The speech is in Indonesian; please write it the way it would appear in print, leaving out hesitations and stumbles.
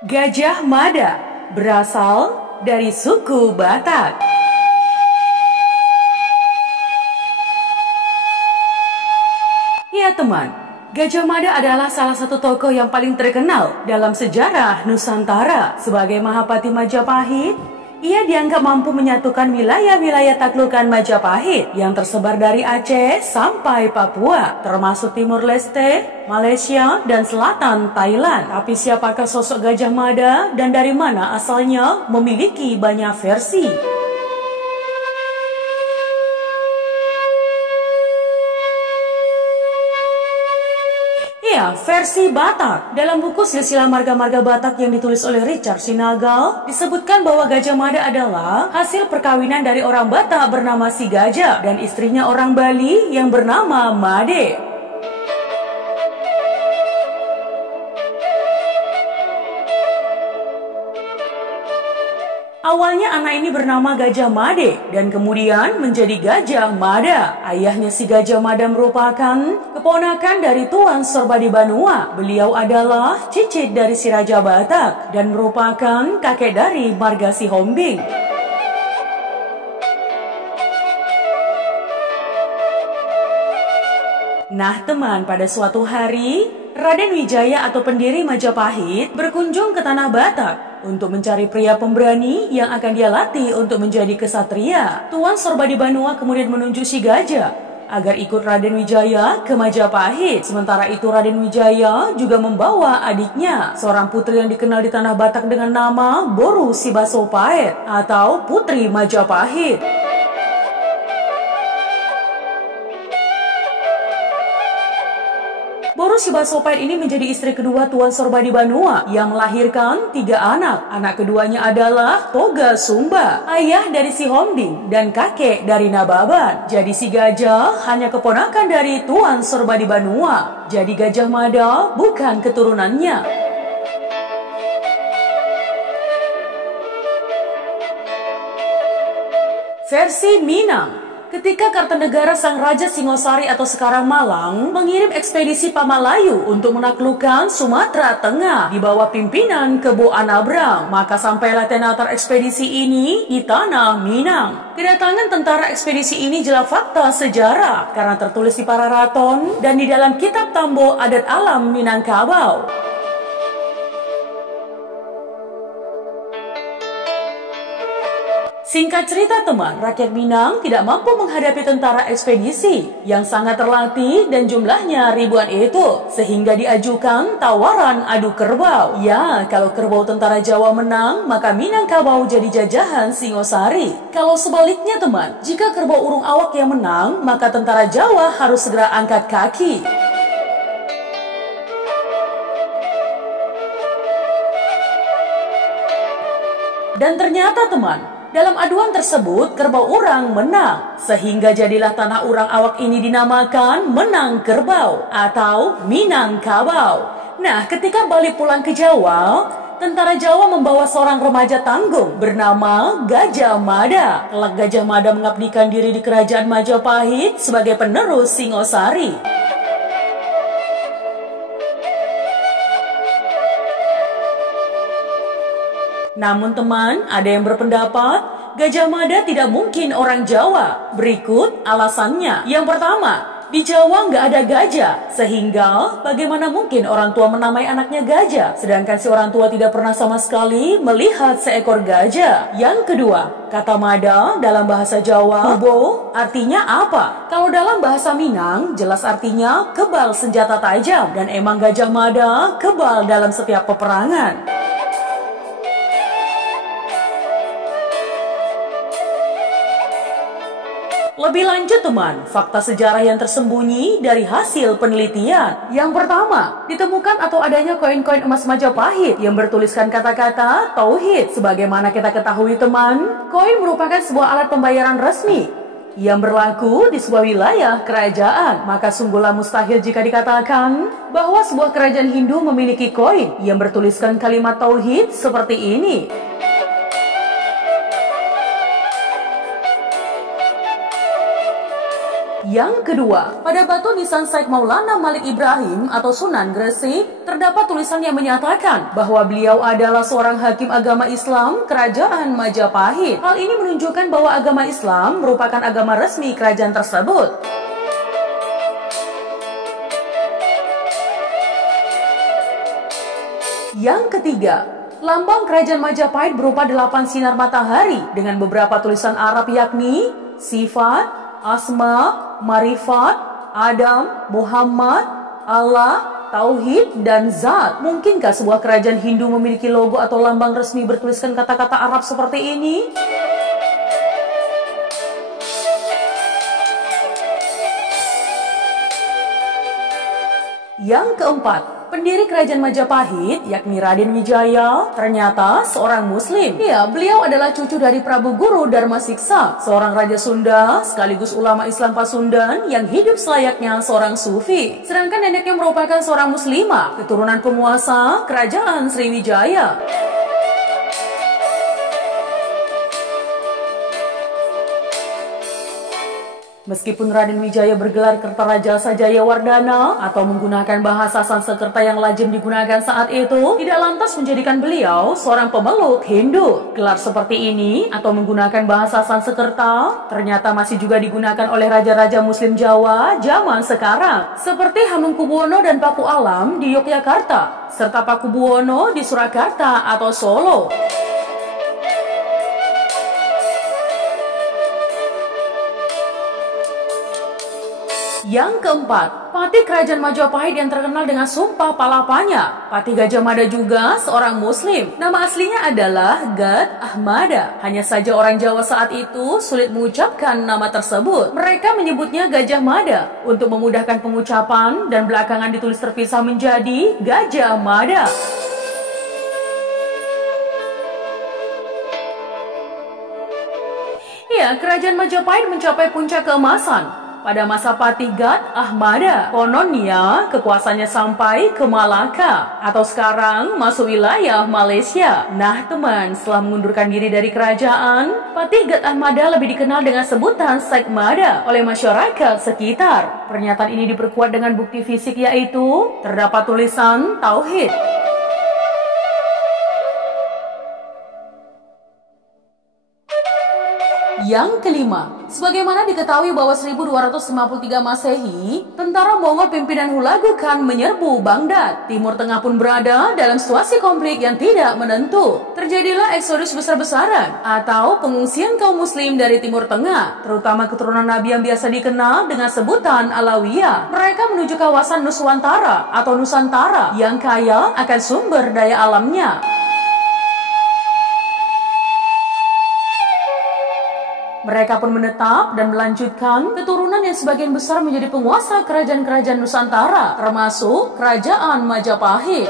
Gajah Mada berasal dari suku Batak. Ya teman, Gajah Mada adalah salah satu tokoh yang paling terkenal dalam sejarah Nusantara. Sebagai Mahapati Majapahit, ia dianggap mampu menyatukan wilayah-wilayah taklukan Majapahit yang tersebar dari Aceh sampai Papua, termasuk Timur Leste, Malaysia, dan selatan Thailand. Tapi siapakah sosok Gajah Mada dan dari mana asalnya memiliki banyak versi. Ya, versi Batak. Dalam buku Silsilah Marga-Marga Batak yang ditulis oleh Richard Sinaga, disebutkan bahwa Gajah Mada adalah hasil perkawinan dari orang Batak bernama Si Gajah dan istrinya orang Bali yang bernama Made. Awalnya anak ini bernama Gajah Made dan kemudian menjadi Gajah Mada. Ayahnya Si Gajah Mada merupakan keponakan dari Tuan Sorbadi Banua. Beliau adalah cicit dari si Raja Batak dan merupakan kakek dari marga Sihombing. Nah teman, pada suatu hari Raden Wijaya atau pendiri Majapahit berkunjung ke tanah Batak untuk mencari pria pemberani yang akan dia latih untuk menjadi kesatria. Tuan Sorbadi Banua kemudian menunjuk Si Gajah agar ikut Raden Wijaya ke Majapahit. Sementara itu Raden Wijaya juga membawa adiknya, seorang putri yang dikenal di tanah Batak dengan nama Boru Sibasopait atau Putri Majapahit. Boru Sibasopait ini menjadi istri kedua Tuan Sorbadi Banua yang melahirkan 3 anak. Anak keduanya adalah Toga Sumba, ayah dari Sihombing dan kakek dari Nababan. Jadi Si Gajah hanya keponakan dari Tuan Sorbadi Banua. Jadi Gajah Mada bukan keturunannya. Versi Minang. Ketika Kartanegara sang Raja Singosari atau sekarang Malang mengirim ekspedisi Pamalayu untuk menaklukkan Sumatera Tengah di bawah pimpinan Kebo Anabrang, maka sampailah tenatar ekspedisi ini di tanah Minang. Kedatangan tentara ekspedisi ini jelas fakta sejarah karena tertulis di Pararaton dan di dalam kitab Tambo Adat Alam Minangkabau. Singkat cerita teman, rakyat Minang tidak mampu menghadapi tentara ekspedisi yang sangat terlatih dan jumlahnya ribuan itu, sehingga diajukan tawaran adu kerbau. Ya, kalau kerbau tentara Jawa menang, maka Minangkabau jadi jajahan Singosari. Kalau sebaliknya teman, jika kerbau urung awak yang menang, maka tentara Jawa harus segera angkat kaki. Dan ternyata teman, dalam aduan tersebut, kerbau urang menang, sehingga jadilah tanah urang awak ini dinamakan Menang Kerbau atau Minangkabau. Nah, ketika balik pulang ke Jawa, tentara Jawa membawa seorang remaja tanggung bernama Gajah Mada. Kelak Gajah Mada mengabdikan diri di kerajaan Majapahit sebagai penerus Singosari. Namun teman, ada yang berpendapat Gajah Mada tidak mungkin orang Jawa. Berikut alasannya. Yang pertama, di Jawa nggak ada gajah, sehingga bagaimana mungkin orang tua menamai anaknya gajah, sedangkan si orang tua tidak pernah sama sekali melihat seekor gajah. Yang kedua, kata Mada dalam bahasa Jawa, Kubo, artinya apa? Kalau dalam bahasa Minang, jelas artinya kebal senjata tajam, dan emang Gajah Mada kebal dalam setiap peperangan. Lebih lanjut teman, fakta sejarah yang tersembunyi dari hasil penelitian. Yang pertama, ditemukan atau adanya koin-koin emas Majapahit yang bertuliskan kata-kata Tauhid. Sebagaimana kita ketahui teman, koin merupakan sebuah alat pembayaran resmi yang berlaku di sebuah wilayah kerajaan. Maka sungguhlah mustahil jika dikatakan bahwa sebuah kerajaan Hindu memiliki koin yang bertuliskan kalimat Tauhid seperti ini. Yang kedua, pada batu nisan Syekh Maulana Malik Ibrahim atau Sunan Gresik, terdapat tulisan yang menyatakan bahwa beliau adalah seorang hakim agama Islam Kerajaan Majapahit. Hal ini menunjukkan bahwa agama Islam merupakan agama resmi kerajaan tersebut. Yang ketiga, lambang kerajaan Majapahit berupa 8 sinar matahari dengan beberapa tulisan Arab yakni sifat, asma, marifat, Adam, Muhammad, Allah, Tauhid, dan Zat. Mungkinkah sebuah kerajaan Hindu memiliki logo atau lambang resmi bertuliskan kata-kata Arab seperti ini? Yang keempat, pendiri kerajaan Majapahit, yakni Raden Wijaya, ternyata seorang Muslim. Ya, beliau adalah cucu dari Prabu Guru Dharma Siksa, seorang Raja Sunda sekaligus ulama Islam Pasundan yang hidup selayaknya seorang sufi. Sedangkan neneknya merupakan seorang Muslimah, keturunan penguasa Kerajaan Sriwijaya. Meskipun Raden Wijaya bergelar Kertaraja Sajayawardana atau menggunakan bahasa Sanskerta yang lazim digunakan saat itu, tidak lantas menjadikan beliau seorang pemeluk Hindu. Gelar seperti ini atau menggunakan bahasa Sanskerta ternyata masih juga digunakan oleh raja-raja Muslim Jawa zaman sekarang, seperti Hamengkubuwono dan Paku Alam di Yogyakarta, serta Pakubuwono di Surakarta atau Solo. Yang keempat, patih kerajaan Majapahit yang terkenal dengan Sumpah Palapanya. Patih Gajah Mada juga seorang Muslim. Nama aslinya adalah Gad Ahmada. Hanya saja orang Jawa saat itu sulit mengucapkan nama tersebut. Mereka menyebutnya Gajah Mada untuk memudahkan pengucapan dan belakangan ditulis terpisah menjadi Gajah Mada. Ya, kerajaan Majapahit mencapai puncak keemasan pada masa Patih Gad Ahmada. Kononnya kekuasaannya sampai ke Malaka atau sekarang masuk wilayah Malaysia. Nah teman, setelah mengundurkan diri dari kerajaan, Patih Gad Ahmada lebih dikenal dengan sebutan Syekh Mada oleh masyarakat sekitar. Pernyataan ini diperkuat dengan bukti fisik, yaitu terdapat tulisan Tauhid. Yang kelima, sebagaimana diketahui bahwa 1253 Masehi, tentara Mongol pimpinan Hulagu Khan menyerbu Baghdad. Timur Tengah pun berada dalam situasi konflik yang tidak menentu. Terjadilah eksodus besar-besaran atau pengungsian kaum muslim dari Timur Tengah, terutama keturunan Nabi yang biasa dikenal dengan sebutan Alawiyah. Mereka menuju kawasan Nuswantara atau Nusantara yang kaya akan sumber daya alamnya. Mereka pun menetap dan melanjutkan keturunan yang sebagian besar menjadi penguasa kerajaan-kerajaan Nusantara, termasuk Kerajaan Majapahit.